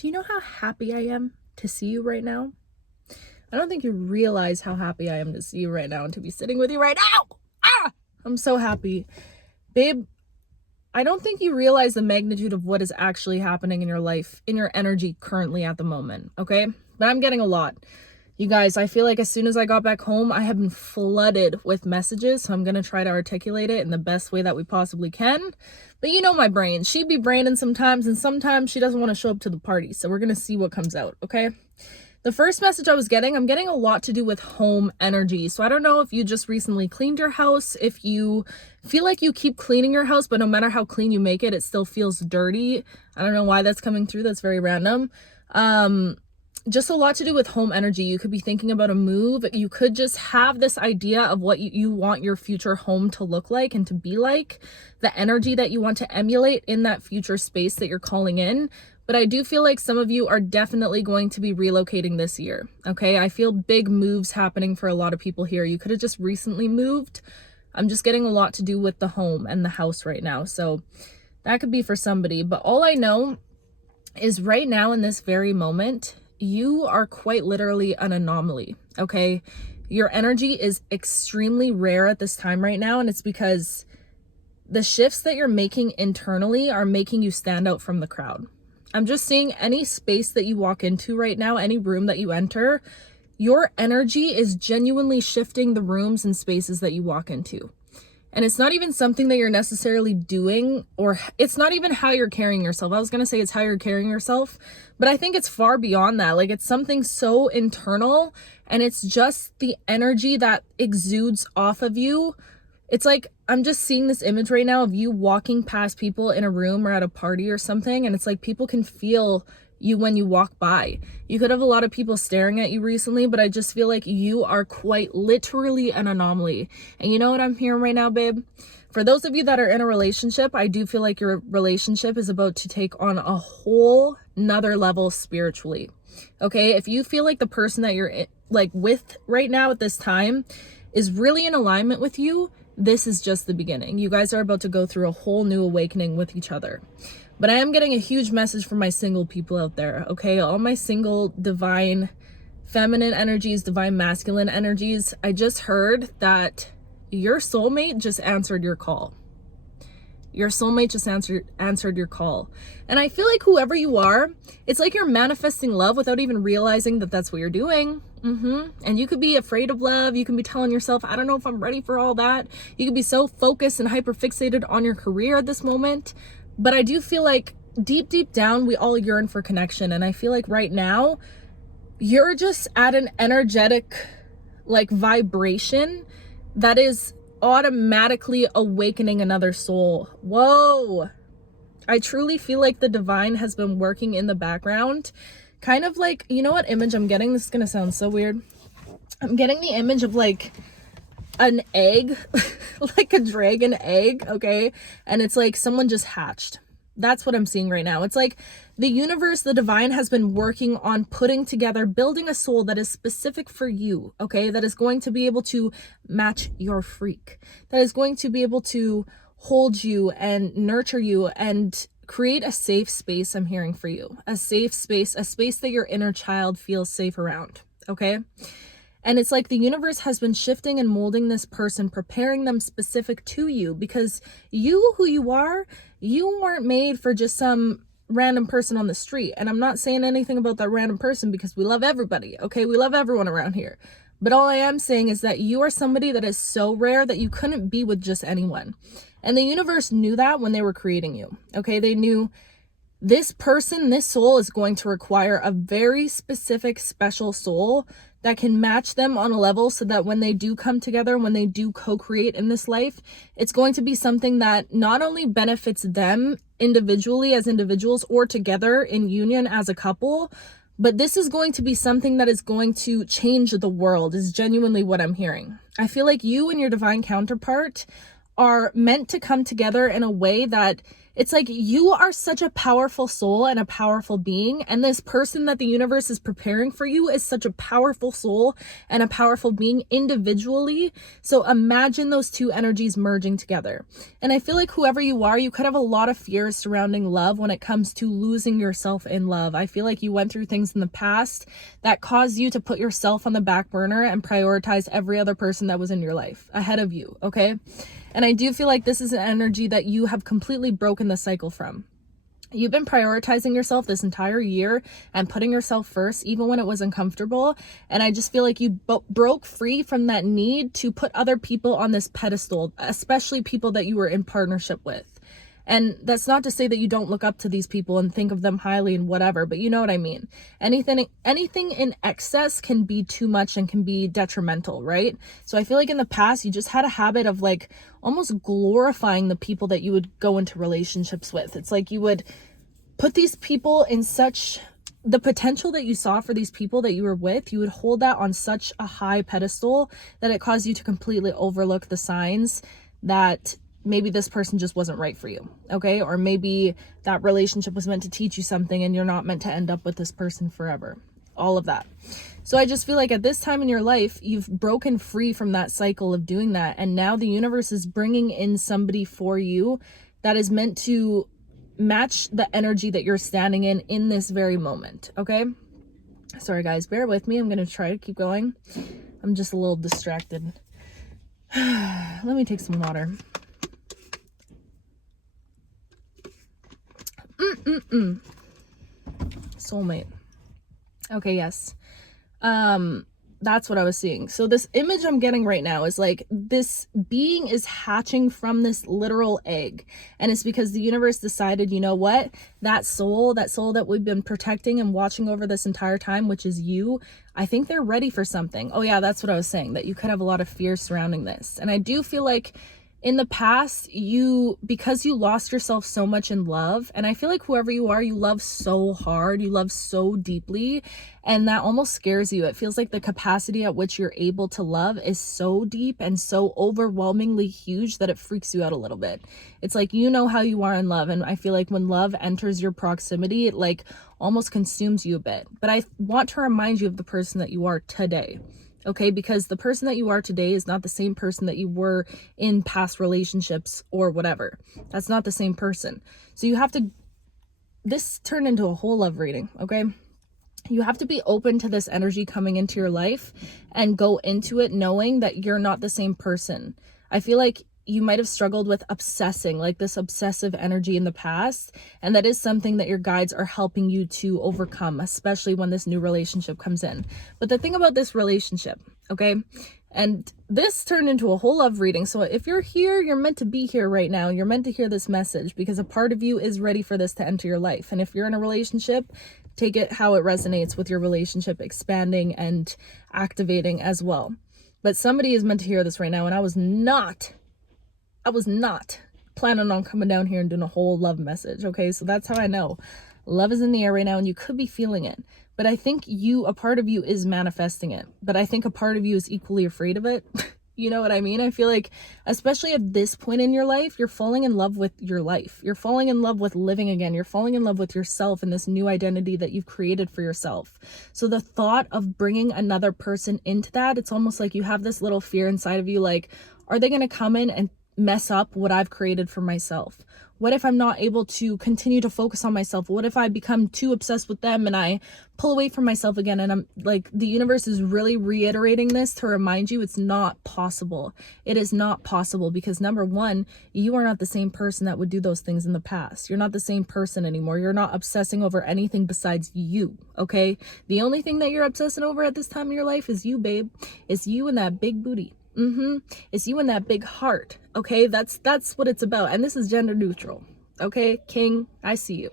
Do you know how happy I am to see you right now? I don't think you realize how happy I am to see you right now and to be sitting with you right now. I'm so happy. Babe, I don't think you realize the magnitude of what is actually happening in your life, in your energy currently at the moment, okay? But I'm getting a lot. You guys, I feel like as soon as I got back home, I have been flooded with messages, so I'm going to try to articulate it in the best way that we possibly can. But you know my brain. She be braining sometimes, and sometimes she doesn't want to show up to the party, so we're going to see what comes out, okay? The first message I'm getting a lot to do with home energy. So I don't know if you just recently cleaned your house, if you feel like you keep cleaning your house, but no matter how clean you make it, it still feels dirty. I don't know why that's coming through. That's very random. Just a lot to do with home energy. You could be thinking about a move. You could just have this idea of what you want your future home to look like and to be like, the energy that you want to emulate in that future space that you're calling in. But I do feel like some of you are definitely going to be relocating this year, okay? I feel big moves happening for a lot of people here. You could have just recently moved. I'm just getting a lot to do with the home and the house right now. So that could be for somebody. But all I know is right now in this very moment, you are quite literally an anomaly, okay? Your energy is extremely rare at this time right now, and it's because the shifts that you're making internally are making you stand out from the crowd. I'm just seeing any space that you walk into right now, any room that you enter, your energy is genuinely shifting the rooms and spaces that you walk into. And it's not even something that you're necessarily doing, or it's not even how you're carrying yourself. I was going to say it's how you're carrying yourself, but I think it's far beyond that. Like, it's something so internal, and it's just the energy that exudes off of you. It's like, I'm just seeing this image right now of you walking past people in a room or at a party or something. And it's like people can feel you when you walk by. You could have a lot of people staring at you recently, but I just feel like you are quite literally an anomaly. And you know what I'm hearing right now, babe? For those of you that are in a relationship, I do feel like your relationship is about to take on a whole nother level spiritually. Okay? If you feel like the person that you're with right now at this time is really in alignment with you, this is just the beginning. You guys are about to go through a whole new awakening with each other. But I am getting a huge message from my single people out there, okay? All my single divine feminine energies, divine masculine energies. I just heard that your soulmate just answered your call. Your soulmate just answered your call. And I feel like whoever you are, it's like you're manifesting love without even realizing that that's what you're doing. And you could be afraid of love. You can be telling yourself, I don't know if I'm ready for all that. You could be so focused and hyper fixated on your career at this moment. But I do feel like deep down, we all yearn for connection. And I feel like right now, you're just at an energetic vibration that is automatically awakening another soul. Whoa. I truly feel like the divine has been working in the background. Kind of like, you know what image I'm getting? This is going to sound so weird. I'm getting the image of like an egg, like a dragon egg, okay? And it's like someone just hatched. That's what I'm seeing right now. It's like the universe, the divine has been working on putting together, building a soul that is specific for you, okay? That is going to be able to match your freak. That is going to be able to hold you and nurture you and create a safe space. I'm hearing for you, a safe space, a space that your inner child feels safe around, okay? And it's like the universe has been shifting and molding this person, preparing them specific to you, because you, who you are, you weren't made for just some random person on the street. And I'm not saying anything about that random person, because we love everybody, okay? We love everyone around here. But all I am saying is that you are somebody that is so rare that you couldn't be with just anyone. And the universe knew that when they were creating you, okay? They knew this person, this soul is going to require a very specific, special soul that can match them on a level so that when they do come together, when they do co-create in this life, it's going to be something that not only benefits them individually as individuals or together in union as a couple, but this is going to be something that is going to change the world, is genuinely what I'm hearing. I feel like you and your divine counterpart are meant to come together in a way that It's like you are such a powerful soul and a powerful being, and this person that the universe is preparing for you is such a powerful soul and a powerful being individually. So imagine those two energies merging together. And I feel like whoever you are, you could have a lot of fears surrounding love when it comes to losing yourself in love. I feel like you went through things in the past that caused you to put yourself on the back burner and prioritize every other person that was in your life ahead of you, okay? And I do feel like this is an energy that you have completely broken the cycle from. You've been prioritizing yourself this entire year and putting yourself first, even when it was uncomfortable. And I just feel like you broke free from that need to put other people on this pedestal, especially people that you were in partnership with. And that's not to say that you don't look up to these people and think of them highly and whatever, but you know what I mean. Anything in excess can be too much and can be detrimental, right? So I feel like in the past, you just had a habit of like almost glorifying the people that you would go into relationships with. It's like you would put these people in such, the potential that you saw for these people that you were with, you would hold that on such a high pedestal that it caused you to completely overlook the signs that maybe this person just wasn't right for you, okay? Or maybe that relationship was meant to teach you something and you're not meant to end up with this person forever. All of that. So I just feel like at this time in your life, you've broken free from that cycle of doing that. And now the universe is bringing in somebody for you that is meant to match the energy that you're standing in this very moment, okay? Sorry guys, bear with me. I'm going to try to keep going. I'm just a little distracted. Let me take some water. Soulmate. Okay, yes. That's what I was seeing. So this image I'm getting right now is like this being is hatching from this literal egg. And it's because the universe decided, you know what? That soul that we've been protecting and watching over this entire time, which is you, I think they're ready for something. Oh yeah, that's what I was saying, that you could have a lot of fear surrounding this. And I do feel like in the past, because you lost yourself so much in love, and I feel like whoever you are, you love so hard, you love so deeply, and that almost scares you. It feels like the capacity at which you're able to love is so deep and so overwhelmingly huge that it freaks you out a little bit. It's like, you know how you are in love, and I feel like when love enters your proximity, it like almost consumes you a bit. But I want to remind you of the person that you are today. Okay, because the person that you are today is not the same person that you were in past relationships or whatever. That's not the same person. So you have to, this turned into a whole love reading, okay? You have to be open to this energy coming into your life and go into it knowing that you're not the same person. I feel like you might have struggled with obsessing, like this obsessive energy in the past. And that is something that your guides are helping you to overcome, especially when this new relationship comes in. But the thing about this relationship, okay, and this turned into a whole love reading. So if you're here, you're meant to be here right now. You're meant to hear this message because a part of you is ready for this to enter your life. And if you're in a relationship, take it how it resonates with your relationship expanding and activating as well. But somebody is meant to hear this right now. And I was not planning on coming down here and doing a whole love message, okay? So that's how I know. Love is in the air right now and you could be feeling it. But I think a part of you is manifesting it. But I think a part of you is equally afraid of it. You know what I mean? I feel like, especially at this point in your life, you're falling in love with your life. You're falling in love with living again. You're falling in love with yourself and this new identity that you've created for yourself. So the thought of bringing another person into that, it's almost like you have this little fear inside of you, like, are they going to come in and mess up what I've created for myself? What if I'm not able to continue to focus on myself? What if I become too obsessed with them and I pull away from myself again? And I'm like, the universe is really reiterating this to remind you it's not possible. It is not possible because number one, you are not the same person that would do those things in the past. You're not the same person anymore. You're not obsessing over anything besides you, okay? The only thing that you're obsessing over at this time in your life is you, babe. It's you and that big booty. It's you and that big heart. Okay, that's what it's about. And this is gender neutral. Okay, King, I see you.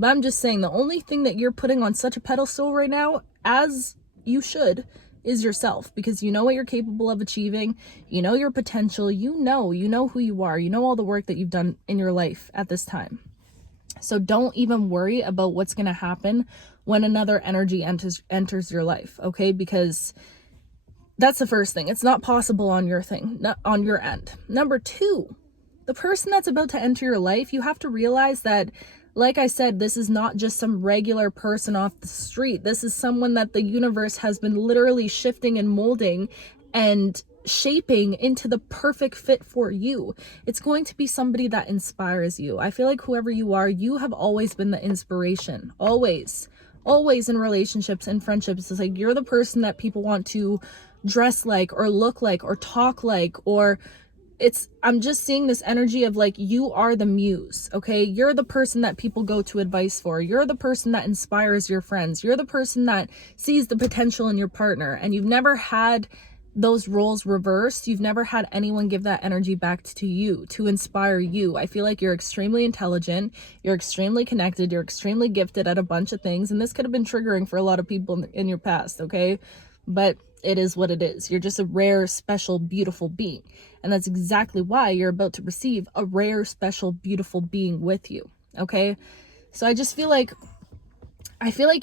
But I'm just saying the only thing that you're putting on such a pedestal right now, as you should, is yourself, because you know what you're capable of achieving. You know your potential. You know who you are. You know all the work that you've done in your life at this time. So don't even worry about what's going to happen when another energy enters your life. Okay, because that's the first thing. It's not possible on your end. Number two, The person that's about to enter your life, you have to realize that, like I said, this is not just some regular person off the street. This is someone that the universe has been literally shifting and molding and shaping into the perfect fit for you. It's going to be somebody that inspires you. I feel like whoever you are, you have always been the inspiration. Always in relationships and friendships. It's like you're the person that people want to dress like or look like or talk like, or I'm just seeing this energy of like, you are the muse, okay? You're the person that people go to advice for. You're the person that inspires your friends. You're the person that sees the potential in your partner, and you've never had those roles reversed. You've never had anyone give that energy back to you to inspire you. I feel like you're extremely intelligent, you're extremely connected, you're extremely gifted at a bunch of things, and this could have been triggering for a lot of people in your past, okay? But it is what it is. You're just a rare, special, beautiful being. And that's exactly why you're about to receive a rare, special, beautiful being with you. Okay? So I just feel like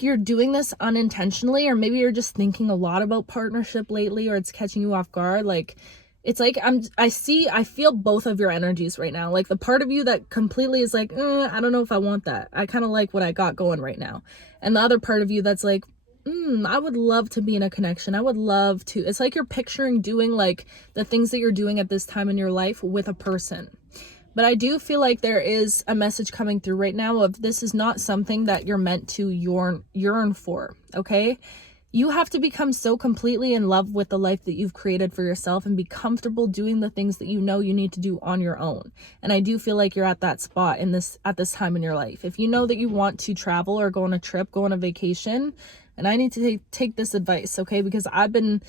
you're doing this unintentionally, or maybe you're just thinking a lot about partnership lately, or it's catching you off guard. Like, it's like I feel both of your energies right now. Like the part of you that completely is like, I don't know if I want that. I kind of like what I got going right now. And the other part of you that's like, I would love to be in a connection. I would love to. It's like you're picturing doing like the things that you're doing at this time in your life with a person. But I do feel like there is a message coming through right now of this is not something that you're meant to yearn for, okay? You have to become so completely in love with the life that you've created for yourself and be comfortable doing the things that you know you need to do on your own. And I do feel like you're at that spot at this time in your life. If you know that you want to travel or go on a trip, go on a vacation, and I need to take this advice, okay? Because I don't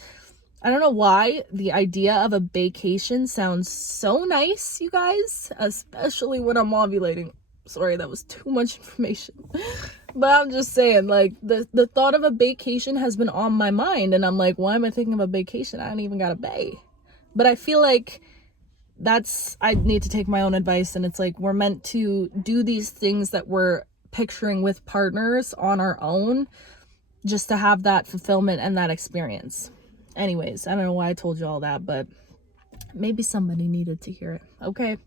know why the idea of a vacation sounds so nice, you guys, especially when I'm ovulating. Sorry, that was too much information. But I'm just saying, like, the thought of a vacation has been on my mind, and I'm like, why am I thinking of a vacation? I don't even got a bae. But I feel like I need to take my own advice, and it's like we're meant to do these things that we're picturing with partners on our own, just to have that fulfillment and that experience. Anyways, I don't know why I told you all that, but maybe somebody needed to hear it, okay?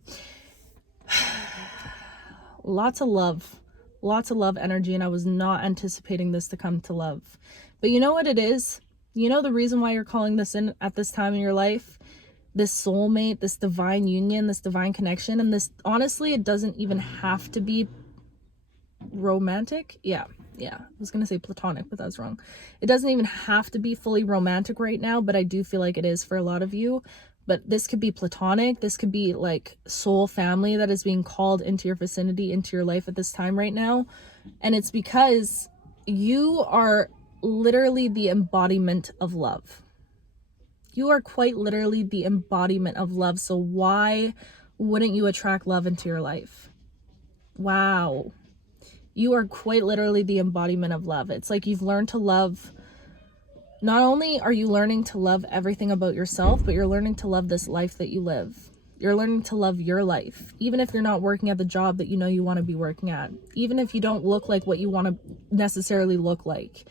Lots of love energy, and I was not anticipating this to come to love. But you know what it is? You know the reason why you're calling this in at this time in your life? This soulmate, this divine union, this divine connection, and this, honestly, it doesn't even have to be romantic. Yeah, I was gonna say platonic, but that's wrong. It doesn't even have to be fully romantic right now, but I do feel like it is for a lot of you. But this could be platonic, this could be like soul family that is being called into your vicinity, into your life at this time right now. And it's because you are literally the embodiment of love. You are quite literally the embodiment of love. So why wouldn't you attract love into your life? Wow. You are quite literally the embodiment of love. It's like you've learned to love. Not only are you learning to love everything about yourself, but you're learning to love this life that you live. You're learning to love your life, even if you're not working at the job that you know you want to be working at, even if you don't look like what you want to necessarily look like,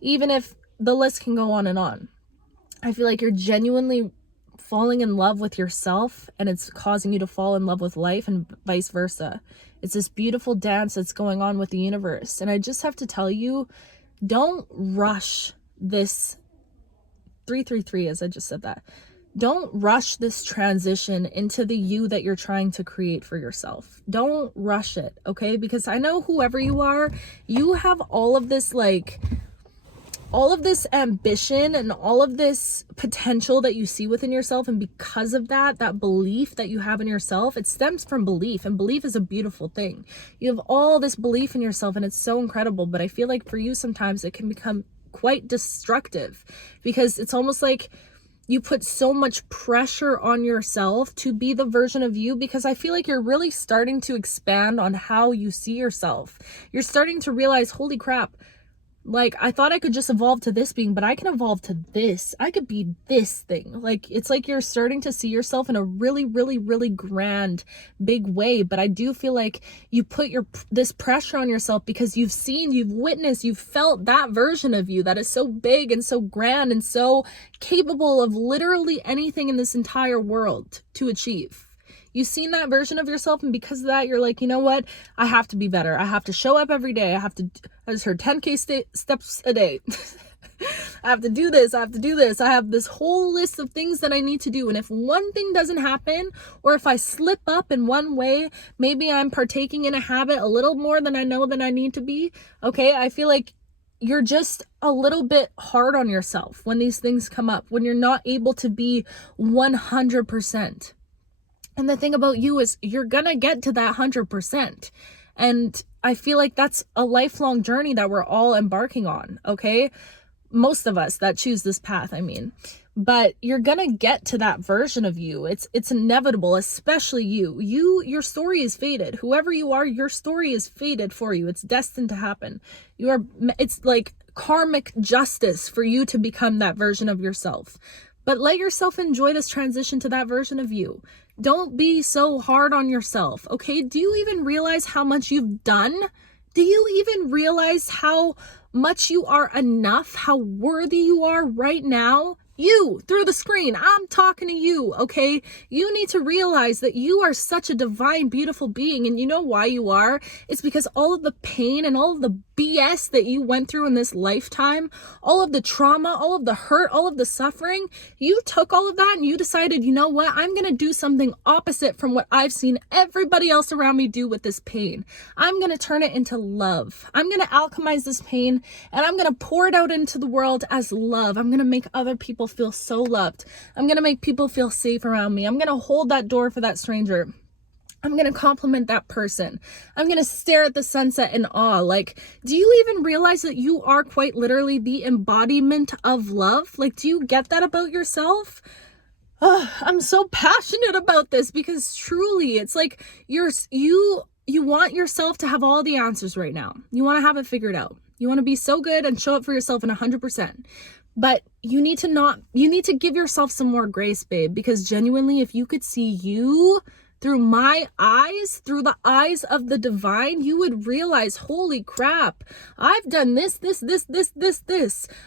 even if the list can go on and on. I feel like you're genuinely falling in love with yourself, and it's causing you to fall in love with life, and vice versa. It's this beautiful dance that's going on with the universe. And I just have to tell you, don't rush this 333, as I just said that. Don't rush this transition into the you that you're trying to create for yourself. Don't rush it, okay? Because I know whoever you are, you have all of this ambition and all of this potential that you see within yourself. And because of that belief that you have in yourself, it stems from belief, and belief is a beautiful thing. You have all this belief in yourself, and it's so incredible. But I feel like for you, sometimes it can become quite destructive, because it's almost like you put so much pressure on yourself to be the version of you, because I feel like you're really starting to expand on how you see yourself. You're starting to realize, holy crap, like, I thought I could just evolve to this being, but I can evolve to this. I could be this thing. Like, it's like you're starting to see yourself in a really, really, really grand, big way. But I do feel like you put this pressure on yourself because you've seen, you've witnessed, you've felt that version of you that is so big and so grand and so capable of literally anything in this entire world to achieve. You've seen that version of yourself, and because of that, you're like, you know what? I have to be better. I have to show up every day. I just heard 10K steps a day. I have to do this. I have to do this. I have this whole list of things that I need to do. And if one thing doesn't happen, or if I slip up in one way, maybe I'm partaking in a habit a little more than I know that I need to be. Okay. I feel like you're just a little bit hard on yourself when these things come up, when you're not able to be 100%. And the thing about you is you're going to get to that 100%. And I feel like that's a lifelong journey that we're all embarking on. Okay. Most of us that choose this path, I mean, but you're gonna get to that version of you. It's inevitable, especially your story is fated. Whoever you are, your story is fated for you. It's destined to happen. It's like karmic justice for you to become that version of yourself. But let yourself enjoy this transition to that version of you. Don't be so hard on yourself. Okay. Do you even realize how much you've done? Do you even realize how much you are enough, how worthy you are right now? You, through the screen, I'm talking to you, okay? You need to realize that you are such a divine, beautiful being. And you know why you are? It's because all of the pain and all of the BS that you went through in this lifetime, all of the trauma, all of the hurt, all of the suffering, you took all of that and you decided, you know what? I'm going to do something opposite from what I've seen everybody else around me do with this pain. I'm going to turn it into love. I'm going to alchemize this pain and I'm going to pour it out into the world as love. I'm going to make other people feel so loved. I'm going to make people feel safe around me. I'm going to hold that door for that stranger. I'm going to compliment that person. I'm going to stare at the sunset in awe. Like, do you even realize that you are quite literally the embodiment of love? Like, do you get that about yourself? Oh, I'm so passionate about this because truly it's like you want yourself to have all the answers right now. You want to have it figured out. You want to be so good and show up for yourself in 100%. But you need to give yourself some more grace, babe, because genuinely, if you could see you through my eyes, through the eyes of the divine, you would realize, holy crap, I've done this.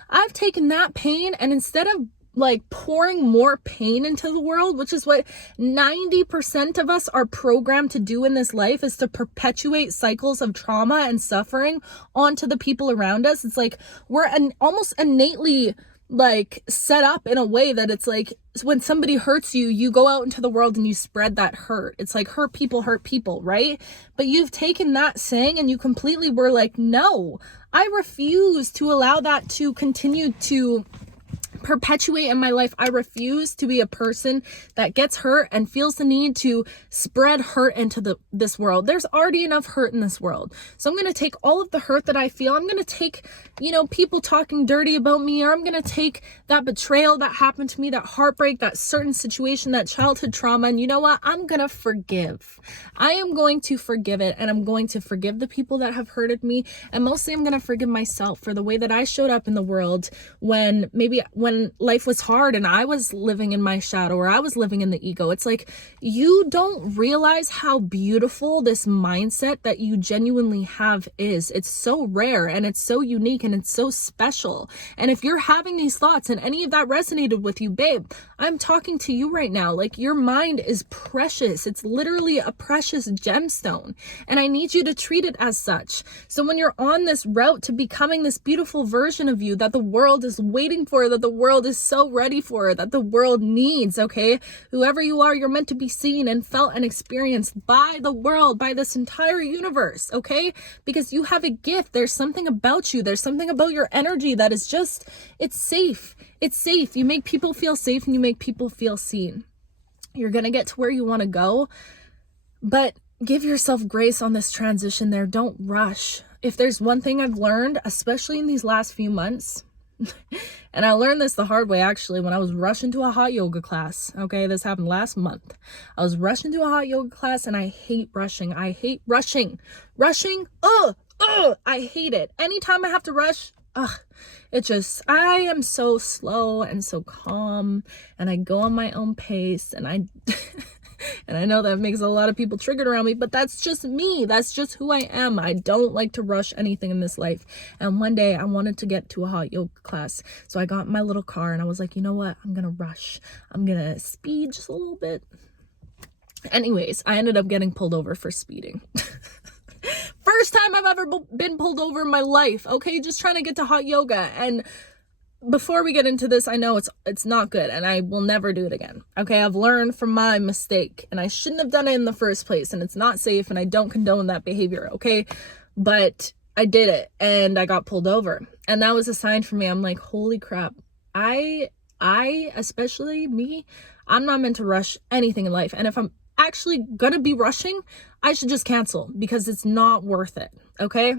I've taken that pain, and instead of like pouring more pain into the world, which is what 90% of us are programmed to do in this life, is to perpetuate cycles of trauma and suffering onto the people around us. It's like we're almost innately like set up in a way that it's like when somebody hurts you, you go out into the world and you spread that hurt. It's like hurt people, right? But you've taken that saying and you completely were like, no, I refuse to allow that to continue to perpetuate in my life. I refuse to be a person that gets hurt and feels the need to spread hurt into this world. There's already enough hurt in this world. So I'm going to take all of the hurt that I feel. I'm going to take, people talking dirty about me, or I'm going to take that betrayal that happened to me, that heartbreak, that certain situation, that childhood trauma. And you know what? I'm going to forgive. I am going to forgive it. And I'm going to forgive the people that have hurted me. And mostly I'm going to forgive myself for the way that I showed up in the world when life was hard and I was living in my shadow, or I was living in the ego. It's like you don't realize how beautiful this mindset that you genuinely have is. It's so rare and it's so unique and it's so special. And if you're having these thoughts and any of that resonated with you, babe, I'm talking to you right now. Like, your mind is precious. It's literally a precious gemstone. And I need you to treat it as such. So when you're on this route to becoming this beautiful version of you that the world is waiting for, that the world is so ready for, that the world needs, okay? Whoever you are, you're meant to be seen and felt and experienced by the world, by this entire universe, okay? Because you have a gift. There's something about you. There's something about your energy that is just, it's safe. It's safe. You make people feel safe and you make people feel seen. You're going to get to where you want to go, but give yourself grace on this transition there. Don't rush. If there's one thing I've learned, especially in these last few months, and I learned this the hard way, actually, when I was rushing to a hot yoga class. Okay, this happened last month. I was rushing to a hot yoga class, and I hate rushing. I hate rushing. I hate it. Anytime I have to rush, I am so slow and so calm, and I go on my own pace, and and I know that makes a lot of people triggered around me, but that's just me. That's just who I am. I don't like to rush anything in this life. And one day I wanted to get to a hot yoga class. So I got in my little car and I was like, you know what? I'm going to rush. I'm going to speed just a little bit. Anyways, I ended up getting pulled over for speeding. First time I've ever been pulled over in my life, okay? Just trying to get to hot yoga. And before we get into this, I know it's not good and I will never do it again. Okay, I've learned from my mistake and I shouldn't have done it in the first place, and it's not safe and I don't condone that behavior, okay? But I did it and I got pulled over. And that was a sign for me. I'm like, holy crap. I especially me, I'm not meant to rush anything in life. And if I'm actually gonna be rushing, I should just cancel because it's not worth it, okay?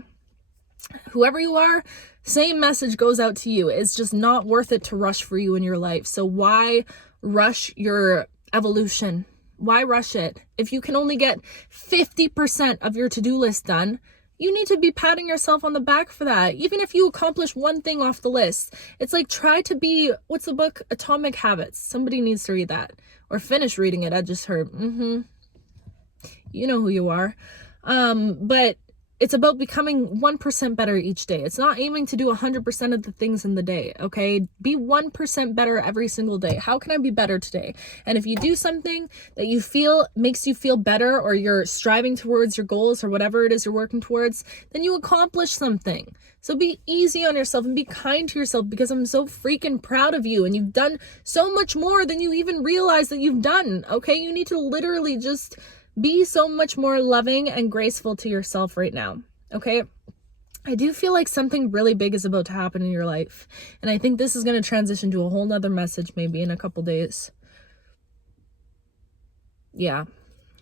Whoever you are, same message goes out to you. It's just not worth it to rush for you in your life. So why rush your evolution? Why rush it? If you can only get 50% of your to-do list done, you need to be patting yourself on the back for that. Even if you accomplish one thing off the list, it's like, try to be, what's the book? Atomic Habits. Somebody needs to read that or finish reading it. I just heard, you know who you are. But it's about becoming 1% better each day. It's not aiming to do 100% of the things in the day, okay? Be 1% better every single day. How can I be better today? And if you do something that you feel makes you feel better, or you're striving towards your goals or whatever it is you're working towards, then you accomplish something. So be easy on yourself and be kind to yourself, because I'm so freaking proud of you and you've done so much more than you even realize that you've done, okay? You need to literally just be so much more loving and graceful to yourself right now, okay? I do feel like something really big is about to happen in your life. And I think this is going to transition to a whole nother message maybe in a couple days. Yeah.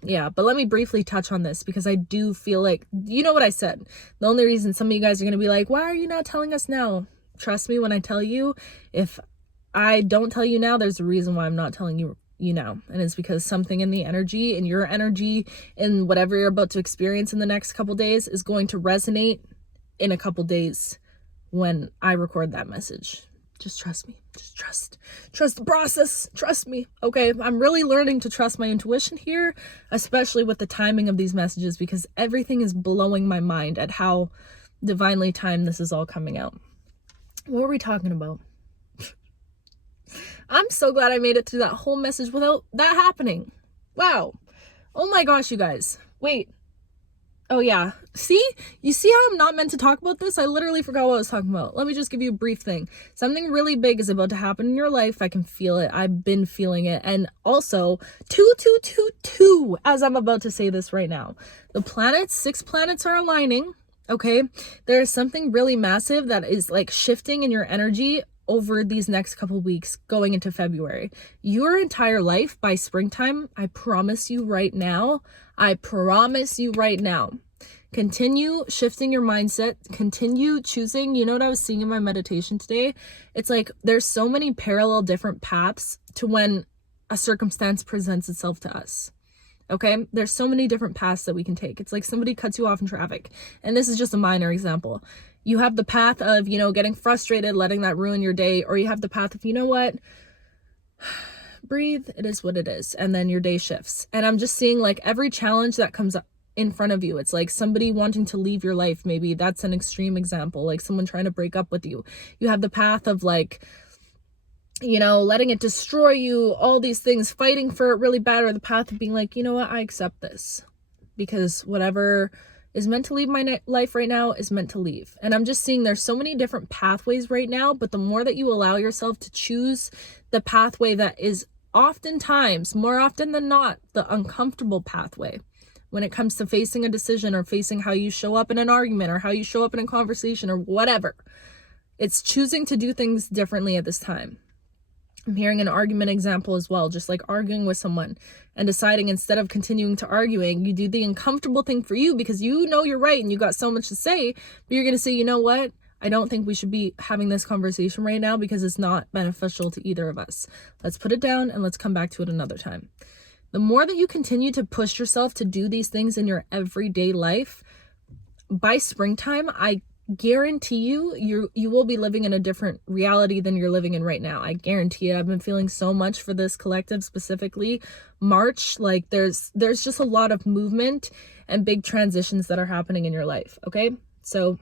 But let me briefly touch on this, because I do feel like, you know what I said. The only reason some of you guys are going to be like, why are you not telling us now? Trust me when I tell you. If I don't tell you now, there's a reason why I'm not telling you now, and it's because something in the energy, in your energy, in whatever you're about to experience in the next couple days is going to resonate in a couple days when I record that message. Just trust me. Just trust the process. Trust me. Okay, I'm really learning to trust my intuition here, especially with the timing of these messages, because everything is blowing my mind at how divinely timed this is all coming out. What were we talking about? I'm so glad I made it through that whole message without that happening. Wow. Oh my gosh, you guys. Wait. Oh yeah. See? You see how I'm not meant to talk about this? I literally forgot what I was talking about. Let me just give you a brief thing. Something really big is about to happen in your life. I can feel it. I've been feeling it. And also, 2 as I'm about to say this right now. The planets, 6 planets are aligning. Okay? There is something really massive that is like shifting in your energy over these next couple weeks going into February. Your entire life by springtime, I promise you right now, continue shifting your mindset, continue choosing. You know what I was seeing in my meditation today? It's like there's so many parallel different paths to when a circumstance presents itself to us. Okay, there's so many different paths that we can take. It's like somebody cuts you off in traffic, and this is just a minor example. You have the path of, getting frustrated, letting that ruin your day, or you have the path of, you know what, breathe, it is what it is, and then your day shifts. And I'm just seeing like every challenge that comes up in front of you, it's like somebody wanting to leave your life. Maybe that's an extreme example, like someone trying to break up with you. You have the path of like, letting it destroy you, all these things, fighting for it really bad, or the path of being like, you know what, I accept this, because whatever is meant to leave my life right now is meant to leave. And I'm just seeing there's so many different pathways right now, but the more that you allow yourself to choose the pathway that is oftentimes, more often than not, the uncomfortable pathway when it comes to facing a decision or facing how you show up in an argument or how you show up in a conversation or whatever, it's choosing to do things differently at this time. I'm hearing an argument example as well, just like arguing with someone and deciding instead of continuing to arguing, you do the uncomfortable thing for you because you know you're right and you got so much to say, but you're going to say, you know what? I don't think we should be having this conversation right now because it's not beneficial to either of us. Let's put it down and let's come back to it another time. The more that you continue to push yourself to do these things in your everyday life, by springtime, I guarantee you will be living in a different reality than you're living in right now. I guarantee it. I've been feeling so much for this collective, specifically March. Like there's just a lot of movement and big transitions that are happening in your life. Okay, so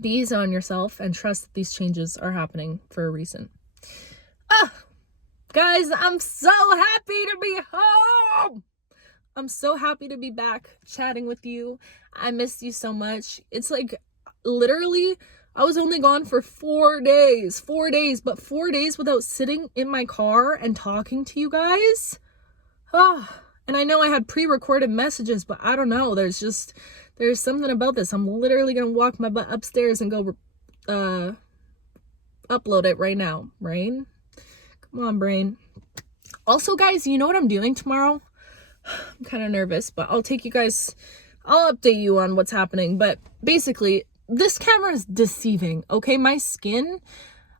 be easy on yourself and trust that these changes are happening for a reason. Guys, I'm so happy to be home. I'm so happy to be back chatting with you. I missed you so much. It's like literally I was only gone for 4 days, but 4 days without sitting in my car and talking to you guys. And I know I had pre-recorded messages, but I don't know. There's something about this. I'm literally gonna walk my butt upstairs and go upload it right now. Brain, come on, brain. Also, guys, you know what I'm doing tomorrow? I'm kind of nervous, but I'll update you on what's happening. But basically, this camera is deceiving, okay? My skin,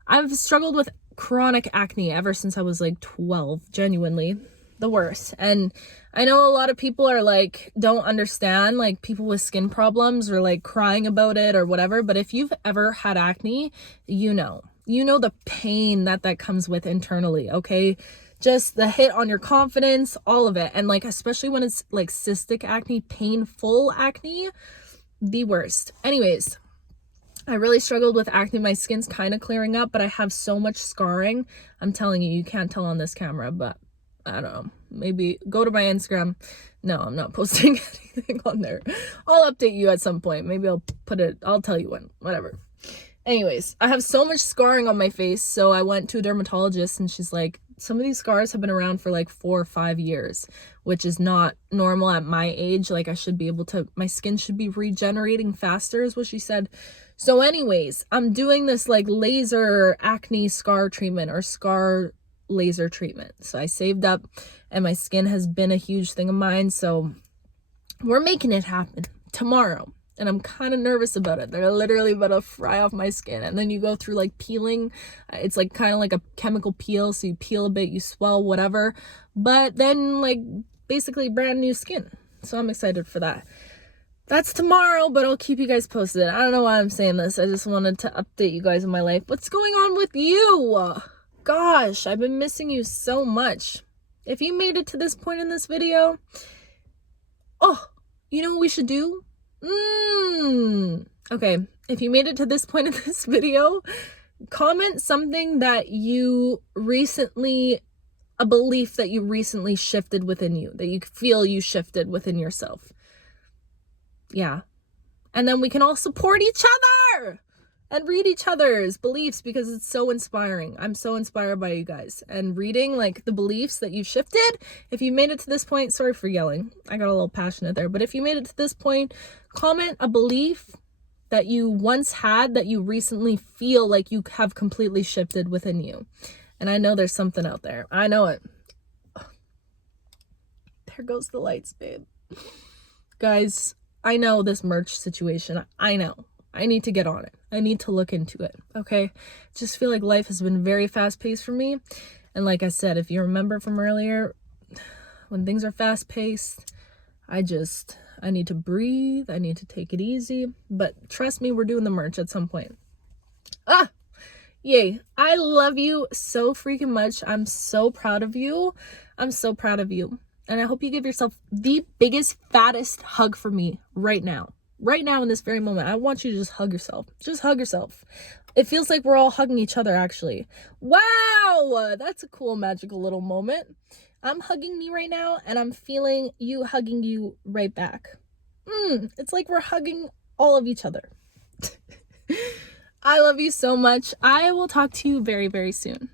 I've struggled with chronic acne ever since I was like 12, genuinely the worst. And I know a lot of people are like, don't understand, like people with skin problems or like crying about it or whatever. But if you've ever had acne, you know the pain that comes with internally, okay? Just the hit on your confidence, all of it. And like, especially when it's like cystic acne, painful acne, the worst. Anyways, I really struggled with acne. My skin's kind of clearing up, but I have so much scarring. I'm telling you, you can't tell on this camera, but I don't know. Maybe go to my Instagram. No, I'm not posting anything on there. I'll update you at some point. Maybe I'll tell you when, whatever. Anyways, I have so much scarring on my face, so I went to a dermatologist and she's like, some of these scars have been around for like 4 or 5 years, which is not normal at my age. Like my skin should be regenerating faster is what she said. So anyways, I'm doing this like laser acne scar treatment or scar laser treatment. So I saved up and my skin has been a huge thing of mine. So we're making it happen tomorrow. And I'm kind of nervous about it. They're literally about to fry off my skin. And then you go through like peeling. It's like kind of like a chemical peel. So you peel a bit, you swell, whatever. But then like basically brand new skin. So I'm excited for that. That's tomorrow, but I'll keep you guys posted. I don't know why I'm saying this. I just wanted to update you guys in my life. What's going on with you? Gosh, I've been missing you so much. If you made it to this point in this video, you know what we should do? Okay, if you made it to this point in this video, comment something that a belief that you recently shifted within you, that you feel you shifted within yourself. Yeah. And then we can all support each other and read each other's beliefs because it's so inspiring. I'm so inspired by you guys and reading like the beliefs that you shifted. If you made it to this point, sorry for yelling. I got a little passionate there, but if you made it to this point, comment a belief that you once had that you recently feel like you have completely shifted within you. And I know there's something out there. I know it. There goes the lights, babe. Guys, I know this merch situation. I know. I need to get on it. I need to look into it, okay? Just feel like life has been very fast-paced for me. And like I said, if you remember from earlier, when things are fast-paced, I need to breathe. I need to take it easy. But trust me, we're doing the merch at some point. Yay. I love you so freaking much. I'm so proud of you. I'm so proud of you. And I hope you give yourself the biggest, fattest hug for me right now. Right now in this very moment. I want you to just hug yourself. Just hug yourself. It feels like we're all hugging each other, actually. Wow! That's a cool, magical little moment. I'm hugging me right now, and I'm feeling you hugging you right back. It's like we're hugging all of each other. I love you so much. I will talk to you very, very soon.